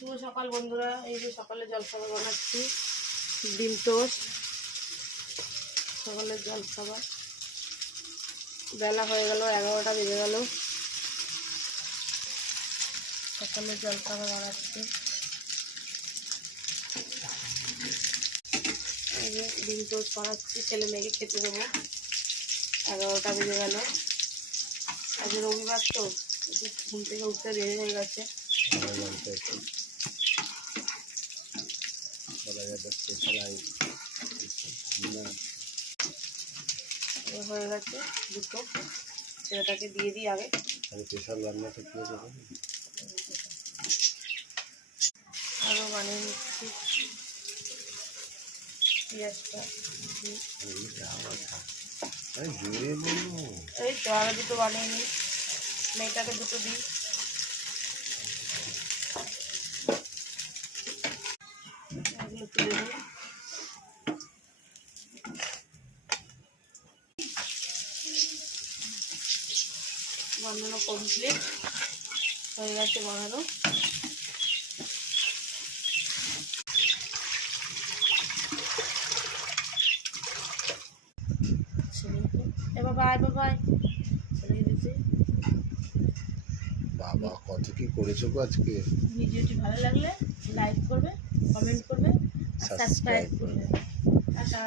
শুভ সকাল বন্ধুরা, এই যে সকালে জলখাবার বানাচ্ছি, ডিম টোস্ট। সকালের জলখাবার বেলা হয়ে গেল, 11টা বেজে গেল। সকালের জলখাবার বানাচ্ছি, এই যে ডিম টোস্ট বানাচ্ছি, ছেলে মেয়েকে খেতে দেবো। 11টা বেজে গেল। আজ রবিবার তো ঘুম থেকে উঠতে দেরি হয়ে গেছে। হয়ে গেছে দুটো, ছেলেটাকে দিয়ে দিই আগে। আরও বানিয়ে নিচ্ছি পেঁয়াজটা। এই তো আরও দুটো বানিয়ে নিই, মেয়েটাকে দুটো দিই। এগুলো তুলে নিই। বানানো কমপ্লিট হয়ে গেছে, বানানো। বাবা কত কি করেছো গো আজকে। ভিডিওটি ভালো লাগলে লাইক করবে, কমেন্ট করবে, সাবস্ক্রাইব করবে। টাটা।